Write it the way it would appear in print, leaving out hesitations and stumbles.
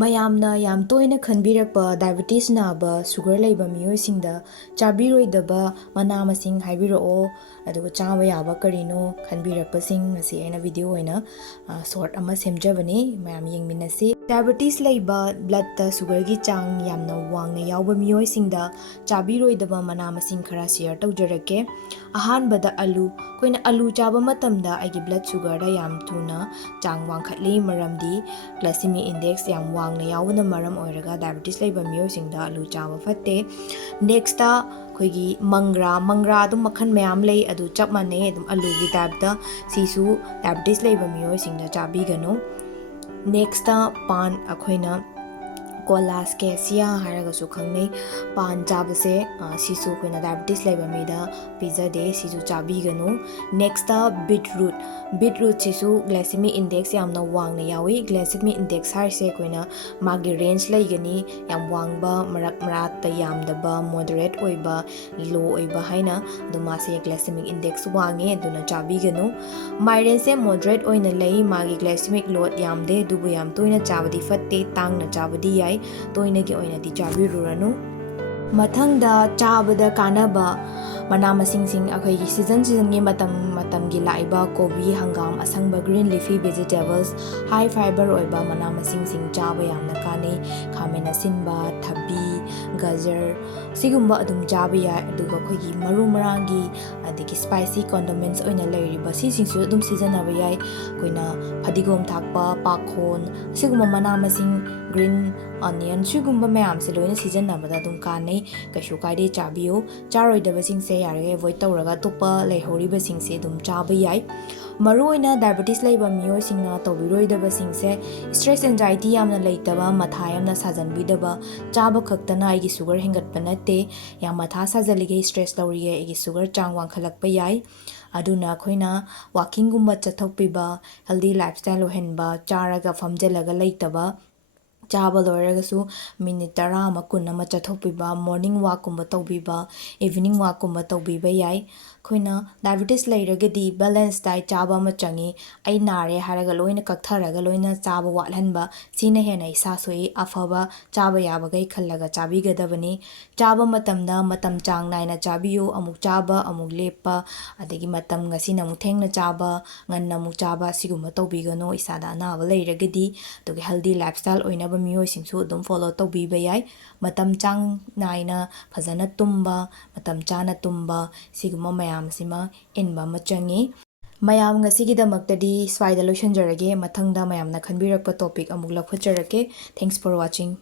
ꯃꯌꯥꯝꯅ ꯌꯥꯝ ꯇꯣꯏꯅ ꯈꯟꯕꯤꯔꯛꯄ ꯗꯥꯏꯕꯦꯇꯤꯁ ꯅꯥꯕ ꯁꯨꯒꯔ ꯂꯩꯕ ꯃꯤꯑꯣꯏꯁꯤꯡꯗ ꯆꯥꯕꯤꯔꯣꯏꯗꯕ ꯃꯅꯥ ꯃꯁꯤꯡ ꯍꯥꯏꯕꯤꯔꯛꯑꯣ ꯑꯗꯨꯒ ꯆꯥꯕ ꯌꯥꯕ ꯀꯔꯤꯅꯣ ꯈꯟꯕꯤꯔꯛꯄꯁꯤꯡ ꯉꯁꯤ ꯑꯩꯅ ꯚꯤꯗꯤꯑꯣ ꯑꯣꯏꯅ ꯁꯣꯔꯠ ꯑꯃ ꯁꯦꯝꯖꯕꯅꯤ ꯃꯌꯥꯝ ꯌꯦꯡꯃꯤꯟꯅꯁꯤ ꯗꯥꯏꯕꯦꯇꯤꯁ ꯂꯩꯕ ꯕ꯭ꯂꯗꯇ ꯁꯨꯒꯔꯒꯤ ꯆꯥꯡ ꯌꯥꯝꯅ ꯋꯥꯡꯅ ꯌꯥꯎꯕ ꯃꯤꯑꯣꯏꯁꯤꯡꯗ ꯆꯥꯕꯤꯔꯣꯏꯗꯕ ꯃꯅꯥ ꯃꯁꯤꯡ ꯈꯔ ꯁꯤꯌꯔ ꯇꯧꯖꯔꯛꯀꯦ ꯑꯍꯥꯟꯕꯗ ꯑꯂꯨ ꯑꯩꯈꯣꯏꯅ ꯑꯂꯨ ꯆꯥꯕ ꯃꯇꯝꯗ ꯑꯩꯒꯤ ꯕ꯭ꯂꯗ ꯁꯨꯒꯔꯗ ꯌꯥꯝ ꯊꯨꯅ ꯆꯥꯡ ꯋꯥꯡꯈꯠꯂꯤ ꯃꯔꯝꯗꯤ ꯒ꯭ꯂꯥꯏꯁꯦꯃꯤꯛ ꯏꯟꯗꯦꯛꯁ ꯌꯥꯝ ꯋꯥꯡꯅ ꯌꯥꯎꯕꯅ ꯃꯔꯝ ꯑꯣꯏꯔꯒ ꯗꯥꯏꯕꯦꯇꯤꯁ ꯂꯩꯕ ꯃꯤꯑꯣꯏꯁꯤꯡꯗ ꯑꯂꯨ ꯆꯥꯕ ꯐꯠꯇꯦ ꯅꯦꯛꯁꯇ ꯑꯩꯈꯣꯏꯒꯤ ꯃꯪꯒ꯭ꯔꯥ ꯑꯗꯨꯝ ꯃꯈꯜ ꯃꯌꯥꯝ ꯂꯩ ꯑꯗꯨ ꯆꯞ ꯃꯥꯟꯅꯩ ꯑꯗꯨꯝ ꯑꯂꯨꯒꯤ ꯇꯥꯏꯞꯇ ꯁꯤꯁꯨ ꯗꯥꯏꯕꯦꯇꯤꯁ ꯂꯩꯕ ꯃꯤꯑꯣꯏꯁꯤꯡꯗ ꯆꯥꯕꯤꯒꯅꯨ ꯅꯦꯛꯁꯇ ꯄꯥꯟ ꯑꯩꯈꯣꯏꯅ ꯀꯣꯂꯥꯁ ꯀꯦꯁꯤꯌꯥ ꯍꯥꯏꯔꯒꯁꯨ ꯈꯪꯅꯩ ꯄꯥꯟ ꯆꯥꯕꯁꯦ ꯁꯤꯁꯨ ꯑꯩꯈꯣꯏꯅ ꯗꯥꯏꯕꯦꯇꯤꯁ ꯂꯩꯕ ꯃꯤꯗ ꯄꯤꯖꯗꯦ ꯁꯤꯁꯨ ꯆꯥꯕꯤꯒꯅꯨ ꯅꯦꯛꯁꯇ ꯕꯤꯠꯔꯨꯠꯁꯤꯁꯨ ꯒ꯭ꯂꯥꯏꯁꯦꯃꯤꯛ ꯏꯟꯗꯦꯛꯁ ꯌꯥꯝꯅ ꯋꯥꯡꯅ ꯌꯥꯎꯏ ꯒ꯭ꯂꯥꯏꯁꯦꯃꯤꯛ ꯏꯟꯗꯦꯛꯁ ꯍꯥꯏꯔꯤꯁꯦ ꯑꯩꯈꯣꯏꯅ ꯃꯥꯒꯤ ꯔꯦꯟꯖ ꯂꯩꯒꯅꯤ ꯌꯥꯝ ꯋꯥꯡꯕ ꯃꯔꯛꯇ ꯌꯥꯝꯗꯕ ꯃꯣꯗꯔꯦꯠ ꯑꯣꯏꯕ ꯂꯣ ꯑꯣꯏꯕ ꯍꯥꯏꯅ ꯑꯗꯨ ꯃꯥꯁꯦ ꯒ꯭ꯂꯥꯏꯁꯦꯃꯤꯛ ꯏꯟꯗꯦꯛꯁ ꯋꯥꯡꯉꯦ ꯑꯗꯨꯅ ꯆꯥꯕꯤꯒꯅꯨ ꯃꯥꯏꯔꯦꯟꯁꯦ ꯃꯣꯗꯔꯦꯠ ꯑꯣꯏꯅ ꯂꯩ ꯃꯥꯒꯤ ꯒ꯭ꯂꯥꯏꯁꯦꯃꯤꯛ ꯂꯣꯗ ꯌꯥꯝꯗꯦ ꯑꯗꯨꯕꯨ ꯌꯥꯝ ꯇꯣꯏꯅ ꯆꯥꯕꯗꯤ ꯐꯠꯇꯦ ꯇꯥꯡꯅ ꯆꯥꯕꯗꯤ ꯌꯥꯏ ꯇꯣꯏꯅꯒꯤ ꯑꯣꯏꯅꯗꯤ ꯆꯥꯕꯤꯔꯨꯔꯅꯨ ꯃꯊꯪꯗ ꯆꯥꯕꯗ ꯀꯥꯟꯅꯕ ꯃꯅꯥ ꯃꯁꯤꯡꯁꯤꯡ ꯑꯩꯈꯣꯏꯒꯤ ꯁꯤꯖꯟꯒꯤ ꯃꯇꯝꯒꯤ ꯂꯥꯛꯏꯕ ꯀꯣꯕꯤ ꯍꯪꯒꯥꯝ ꯑꯁꯪꯕ ꯒ꯭ꯔꯤꯟ ꯂꯤꯐꯤ ꯚꯦꯖꯤꯇꯦꯕꯜꯁ ꯍꯥꯏ ꯐꯥꯏꯕꯔ ꯑꯣꯏꯕ ꯃꯅꯥ ꯃꯁꯤꯡꯁꯤꯡ ꯆꯥꯕ ꯌꯥꯝꯅ ꯀꯥꯟꯅꯩ ꯈꯥꯃꯦꯟ ꯑꯁꯤꯟꯕ ꯊꯕꯤ ꯒꯖꯔ ꯁꯤꯒꯨꯝꯕ ꯑꯗꯨꯝ ꯆꯥꯕ ꯌꯥꯏ ꯑꯗꯨꯒ ꯑꯩꯈꯣꯏꯒꯤ ꯃꯔꯨ ꯃꯔꯥꯡꯒꯤ ꯑꯗꯒꯤ ꯁ꯭ꯄꯥꯏꯁꯤ ꯀꯣꯟꯗꯣꯃꯦꯟꯁ ꯑꯣꯏꯅ ꯂꯩꯔꯤꯕ ꯁꯤꯁꯤꯡꯁꯨ ꯑꯗꯨꯝ ꯁꯤꯖꯤꯟꯅꯕ ꯌꯥꯏ ꯑꯩꯈꯣꯏꯅ ꯐꯗꯤꯒꯣꯝ ꯊꯥꯛꯄ ꯄꯥꯈꯣꯟ ꯑꯁꯤꯒꯨꯝꯕ ꯃꯅꯥ ꯃꯁꯤꯡ ꯒ꯭ꯔꯤꯟ ꯑꯣꯅꯤꯌꯟ ꯁꯤꯒꯨꯝꯕ ꯃꯌꯥꯝꯁꯦ ꯂꯣꯏꯅ ꯁꯤꯖꯤꯟꯅꯕꯗ ꯑꯗꯨꯝ ꯀꯥꯟꯅꯩ ꯀꯩꯁꯨ ꯀꯥꯏꯗꯦ ꯆꯥꯕꯤꯌꯨ ꯆꯥꯔꯣꯏꯗꯕꯁꯤꯡꯁꯦ ꯌꯥꯔꯤꯈꯩ ꯑꯦꯚꯣꯏꯗ ꯇꯧꯔꯒ ꯑꯇꯣꯞꯄ ꯂꯩꯍꯧꯔꯤꯕꯁꯤꯡꯁꯦ ꯑꯗꯨꯝ ꯆꯥꯕ ꯌꯥꯏ ꯃꯔꯨꯑꯣꯏꯅ ꯗꯥꯏꯕꯦꯇꯤꯁ ꯂꯩꯕ ꯃꯤꯑꯣꯏꯁꯤꯡꯅ ꯇꯧꯕꯤꯔꯣꯏꯗꯕꯁꯤꯡꯁꯦ ꯁ꯭ꯇ꯭ꯔꯦꯁ ꯑꯦꯟꯖꯥꯏꯇꯤ ꯌꯥꯝꯅ ꯂꯩꯇꯕ ꯃꯊꯥ ꯌꯥꯝꯅ ꯁꯥꯖꯟꯕꯤꯗꯕ ꯆꯥꯕ ꯈꯛꯇꯅ ꯑꯩꯒꯤ ꯁꯨꯒꯔ ꯍꯦꯟꯒꯠꯄ ꯅꯠꯇꯦ ꯌꯥꯝ ꯃꯊꯥ ꯁꯥꯖꯜꯂꯤꯈꯩ ꯁ꯭ꯇ꯭ꯔꯦꯁ ꯂꯧꯔꯤꯈꯩ ꯑꯩꯒꯤ ꯁꯨꯒꯔ ꯆꯥꯡ ꯋꯥꯡꯈꯠꯂꯛꯄ ꯌꯥꯏ ꯑꯗꯨꯅ ꯑꯩꯈꯣꯏꯅ ꯋꯥꯀꯤꯡꯒꯨꯝꯕ ꯆꯠꯊꯣꯛꯄꯤꯕ ꯍꯦꯜꯗꯤ ꯂꯥꯏꯐꯁ꯭ꯇꯥꯏꯜ ꯑꯣꯏꯍꯟꯕ ꯆꯥꯔꯒ ꯐꯝꯖꯜꯂꯒ ꯂꯩꯇꯕ ꯆꯥꯕ ꯂꯣꯏꯔꯒꯁꯨ ꯃꯤꯅꯤꯠ 10 ꯑꯃ 20 ꯑꯃ ꯆꯠꯊꯣꯛꯄꯤꯕ ꯃꯣꯔꯅꯤꯡ ꯋꯥꯛꯀꯨꯝꯕ ꯇꯧꯕꯤꯕ ꯏꯚꯤꯅꯤꯡ ꯋꯥꯛꯀꯨꯝꯕ ꯇꯧꯕꯤꯕ ꯌꯥꯏ ꯑꯩꯈꯣꯏꯅ ꯗꯥꯏꯕꯦꯇꯤꯁ ꯂꯩꯔꯒꯗꯤ ꯕꯦꯂꯦꯟꯁ ꯗꯥꯏꯠ ꯆꯥꯕ ꯑꯃ ꯆꯪꯉꯤ ꯑꯩ ꯅꯥꯔꯦ ꯍꯥꯏꯔꯒ ꯂꯣꯏꯅ ꯀꯛꯊꯔꯒ ꯂꯣꯏꯅ ꯆꯥꯕ ꯋꯥꯠꯍꯟꯕ ꯁꯤꯅ ꯍꯦꯟꯅ ꯏꯁꯥ ꯁꯣꯛꯏ ꯑꯐꯕ ꯆꯥꯕ ꯌꯥꯕꯈꯩ ꯈꯜꯂꯒ ꯆꯥꯕꯤꯒꯗꯕꯅꯤ ꯆꯥꯕ ꯃꯇꯝꯗ ꯃꯇꯝ ꯆꯥꯡ ꯅꯥꯏꯅ ꯆꯥꯕꯤꯌꯨ ꯑꯃꯨꯛ ꯆꯥꯕ ꯑꯃꯨꯛ ꯂꯦꯞꯄ ꯑꯗꯒꯤ ꯃꯇꯝ ꯉꯁꯤꯅ ꯑꯃꯨꯛ ꯊꯦꯡꯅ ꯆꯥꯕ ꯉꯟꯅ ꯑꯃꯨꯛ ꯆꯥꯕ ꯁꯤꯒꯨꯝꯕ ꯇꯧꯕꯤꯒꯅꯨ ꯏꯁꯥꯗ ꯑꯅꯥꯕ ꯂꯩꯔꯒꯗꯤ ꯑꯗꯨꯒ ꯍꯦꯜꯗꯤ ꯂꯥꯏꯐꯁ꯭ꯇꯥꯏꯜ ꯑꯣꯏꯅꯕ ꯃꯤꯑꯣꯏꯁꯤꯡꯁꯨ ꯑꯗꯨꯝ ꯐꯣꯂꯣ ꯇꯧꯕꯤꯕ ꯌꯥꯏ ꯃꯇꯝ ꯆꯥꯡ ꯅꯥꯏꯅ ꯐꯖꯅ ꯇꯨꯝꯕ ꯃꯇꯝ ꯆꯥꯅ ꯇꯨꯝꯕ ꯁꯤꯒꯨꯝꯕ ꯃꯌꯥꯝꯁꯤꯃ ꯏꯟꯕ ꯑꯃ ꯆꯪꯉꯤ ꯃꯌꯥꯝ ꯉꯁꯤꯒꯤꯗꯃꯛꯇꯗꯤ ꯁ꯭ꯋꯥꯏꯗ ꯂꯣꯏꯁꯤꯟꯖꯔꯒꯦ ꯃꯊꯪꯗ ꯃꯌꯥꯝꯅ ꯈꯟꯕꯤꯔꯛꯄ ꯇꯣꯄꯤꯛ ꯑꯃꯨꯛ ꯂꯧꯈꯠꯆꯔꯛꯀꯦ ꯊꯦꯡꯛꯁ ꯐꯣꯔ ꯋꯥꯆꯤꯡ